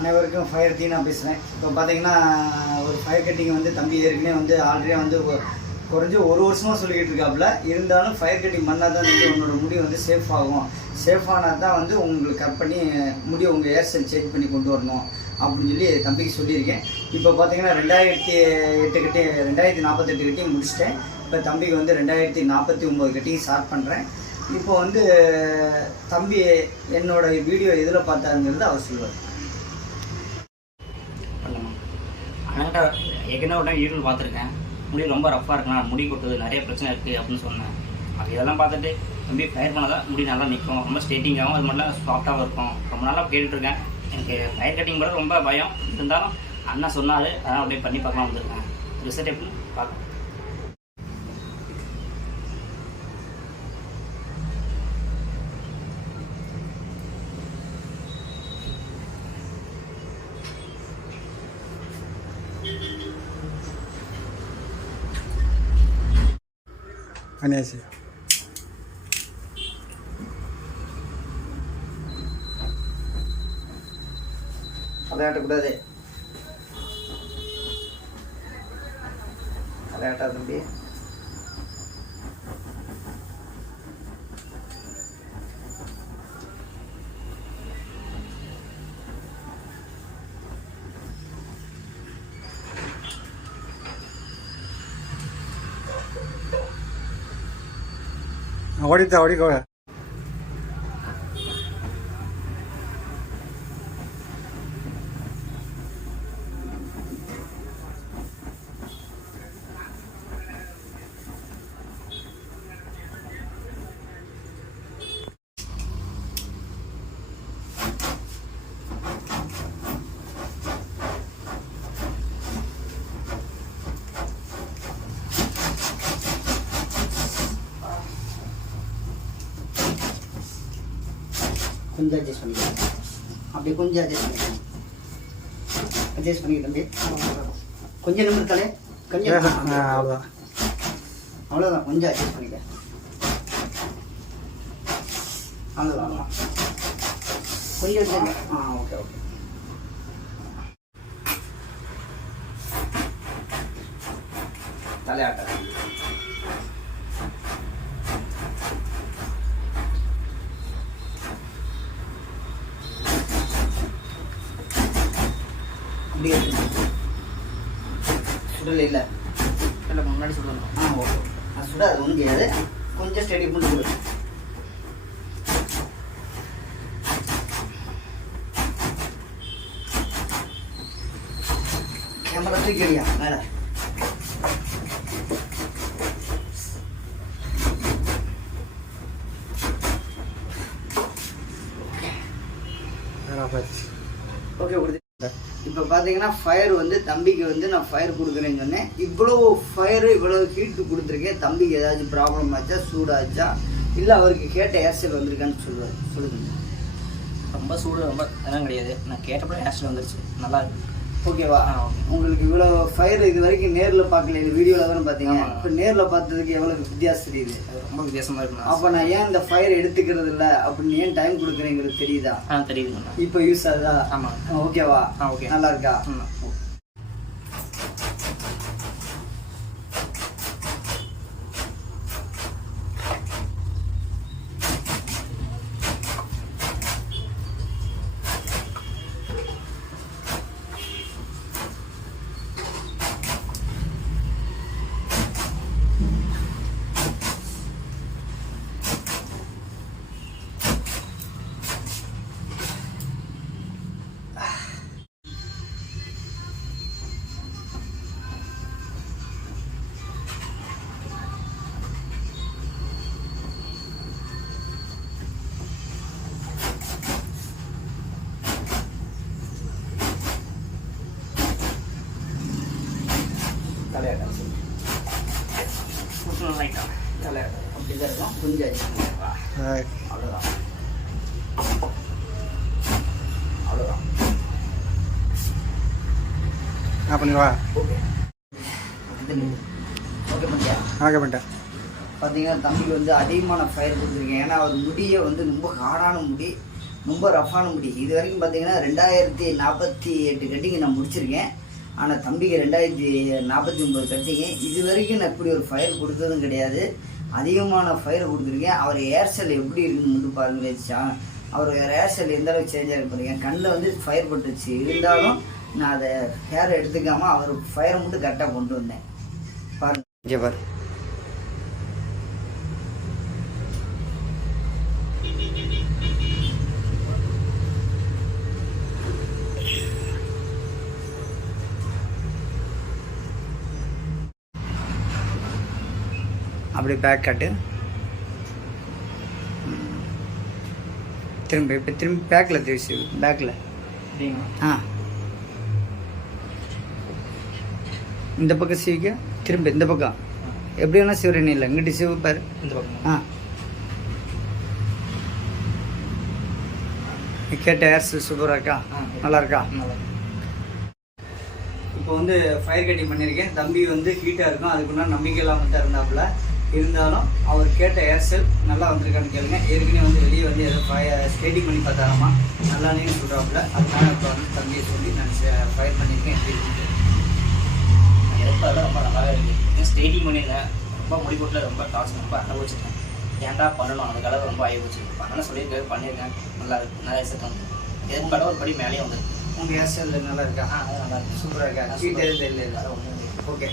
அனைவருக்கும் fire tea நான் பேசுகிறேன். இப்போ பார்த்தீங்கன்னா ஒரு ஃபயர் கட்டிங் வந்து தம்பி ஏற்கனவே வந்து ஆல்ரெடி வந்து குறைஞ்சி ஒரு வருஷமாக சொல்லிக்கிட்டு இருக்காப்புல. இருந்தாலும் ஃபயர் கட்டிங் பண்ணால் தான் வந்து உன்னோட முடி வந்து சேஃப் ஆகும். சேஃபானால் தான் வந்து உங்களுக்கு கட் பண்ணி முடி உங்கள் ஹேர் ஸ்டைல் சேஞ்ச் பண்ணி கொண்டு வரணும் அப்படின்னு சொல்லி தம்பிக்கு சொல்லியிருக்கேன். இப்போ பார்த்தீங்கன்னா 2048 கட்டிங் முடிச்சிட்டேன். இப்போ தம்பிக்கு வந்து 2049 கட்டிங் ஸ்டார்ட் பண்ணுறேன். இப்போ வந்து தம்பி என்னோட வீடியோ எதில் பார்த்தாருங்கிறது அவர் சொல்லுவார். அதனால ஏற்கனவே ஒரு டைம் யூடியூப் பார்த்துருக்கேன். முடி ரொம்ப ரஃப்பாக இருக்குண்ணா, முடி கொட்டுது, நிறைய பிரச்சனை இருக்குது அப்படின்னு சொன்னேன். அது இதெல்லாம் பார்த்துட்டு தம்பி ஃபயர் பண்ணால் தான் முடி நல்லா நிற்கும், ரொம்ப ஸ்ட்ரெயிட்டிங்காகவும் அது மாதிரிலாம் சாஃப்டாகவும் இருக்கும். ரொம்ப நாளாக கேட்டுட்ருக்கேன். எனக்கு ஃபயர் கட்டிங் கூட ரொம்ப பயம் இருந்தாலும் அண்ணா சொன்னார், அதனால் அப்படியே பண்ணி பார்க்கலாம் வந்துருக்கேன். ரிசல்ட் எப்படின்னு பார்க்கலாம். பண்ணியாச்சு. விளையாட்டக்கூடாது, விளையாட்டா தம்பி. ஓடிக்கோ. கொஞ்சம் அட்ஜஸ்ட் பண்ணிக்கலாம், அப்படி கொஞ்சம் அட்ஜஸ்ட் பண்ணிக்க தம்பி. கொஞ்சம் நிமிடத்தாலே கொஞ்சம் அவ்வளோதான், கொஞ்சம் அட்ஜஸ்ட் பண்ணிக்க, அவ்வளோதான் கொஞ்சம். ஓகே. தலையாட்ட சுடல் இல்லை முன்னாடி சொல்லணும். ஓகே. சுட அது ஒன்றும் செய்யாது, கொஞ்சம் ஸ்டடி பண்ணி கொடு. கேமரா தூக்கிடியா மேலே. ஓகே கொடுத்து. இப்போ பார்த்தீங்கன்னா ஃபயர் வந்து தம்பிக்கு வந்து நான் ஃபயர் கொடுக்குறேன்னு சொன்னேன். இவ்வளோ ஃபயரு இவ்வளோ ஹீட்டு கொடுத்துருக்கேன். தம்பிக்கு ஏதாச்சும் ப்ராப்ளம் ஆச்சா, சூடாச்சா, இல்லை அவருக்கு கேட்ட ஏர்செல் வந்திருக்கான்னு சொல்லுங்க. ரொம்ப சூடு ரொம்ப இதெல்லாம் கிடையாது. நான் கேட்டப்போ ஏர்செல் வந்துருச்சு, நல்லா இருக்கு. ஓகேவா? உங்களுக்கு இவ்வளோ ஃபயர் இது வரைக்கும் நேரில் பார்க்கல, இந்த வீடியோவில் தானே பார்த்தீங்க. இப்போ நேரில் பார்த்ததுக்கு எவ்வளோ வித்தியாசம் தெரியுது? ரொம்ப வித்தியாசமாக இருக்கும். அப்போ நான் ஏன் இந்த ஃபயர் எடுத்துக்கிறது இல்லை அப்படின்னு ஏன் டைம் கொடுக்குறேங்கிறது தெரியுதா? தெரியுது. இப்போ யூஸ் ஆகுதா? ஆமாம். ஓகேவா? ஓகே. நல்லா இருக்கா? தலையாட்டம் தலையாட்டம் அப்படி தான் இருக்கும். கொஞ்சம் அவ்வளோதான். பண்ணிடுவா. ஓகே பண்ணிட்டேன். பார்த்தீங்கன்னா தம்பிக்கு வந்து அதிகமான ஃபயர் கொடுத்துருக்கேன். ஏன்னா அவர் முடியை வந்து ரொம்ப ஹார்டான முடி, ரொம்ப ரஃப்பான முடி. இது வரைக்கும் பார்த்தீங்கன்னா 2048 கட்டிங் நான் முடிச்சிருக்கேன். ஆனால் தம்பிக்கு 2049 கட்டிங்க. இது வரைக்கும் நான் இப்படி ஒரு ஃபயர் கொடுத்ததும் கிடையாது. அதிகமான ஃபயர் கொடுத்துருக்கேன். அவர் ஹேர் ஸ்டைல் எப்படி இருக்குன்னு மட்டும் பாருங்களேன். அவர் ஹேர் ஸ்டைல் எந்த அளவுக்கு சேஞ்ச் ஆகி பாருங்க. கண்ணில் வந்து ஃபயர் பட்டுச்சு. இருந்தாலும் நான் அதை ஹேரை எடுத்துக்காமல் அவர் ஃபயரை மட்டும் கரெக்டாக கொண்டு வந்தேன். பாருங்க இங்கே பாரு. அப்படி பேக் கட்டு திரும்ப இப்போ திரும்பி பேக்கில் தெரிச்சு பேக்கில் இந்த பக்கம் சீவிக்க திரும்ப இந்த பக்கம் எப்படி வேணா சிவரேனி இல்லை இங்கிட்டு சிவ பாரு இந்த பக்கம். கேட்ட ஹேர் சூப்பராக இருக்கா? நல்லா இருக்கா? இப்போ வந்து ஃபயர் கட்டிங் பண்ணியிருக்கேன். தம்பி வந்து ஹீட்டாக இருக்கும், அதுக்குன்னா நம்பிக்கை இல்லாமல் தான் இருந்தாப்புல. இருந்தாலும் அவர் கேட்ட ஹேர் ஸ்டைல் நல்லா வந்திருக்கான்னு கேளுங்க. ஏற்கனவே வந்து வெளியே வந்து ஏதோ ஸ்கேட்டிங் பண்ணி பார்த்தாராமா, நல்லா நீங்க சொல்கிறாப்புல. அதனால இப்போ வந்து தம்பியை சொல்லி நான் ஃபயர் பண்ணியிருக்கேன். எடுப்பதெல்லாம் ரொம்ப நல்லாவே இருக்குது. ஸ்டேட்டிங் பண்ணியிருந்தேன். ரொம்ப முடி போட்டில் ரொம்ப டார்ச் ரொம்ப அனுபவிச்சிருக்கேன். ஏன்டா பண்ணணும் அந்த அளவு ரொம்ப ஆகி போச்சு. அதனால் சொல்லியிருக்கேன் பண்ணியிருக்கேன். நல்லா இருக்குது, நல்லா செட் வந்து எதுவும் கடை ஒரு படி மேலேயே வந்துருக்கு. உங்கள் ஹேர் ஸ்டைல் நல்லா இருக்கா? அது நல்லா இருக்குது, சூப்பராக இருக்கா? ஹீட் எதுவும் இல்லை? அதை ஒன்றும் ஓகே.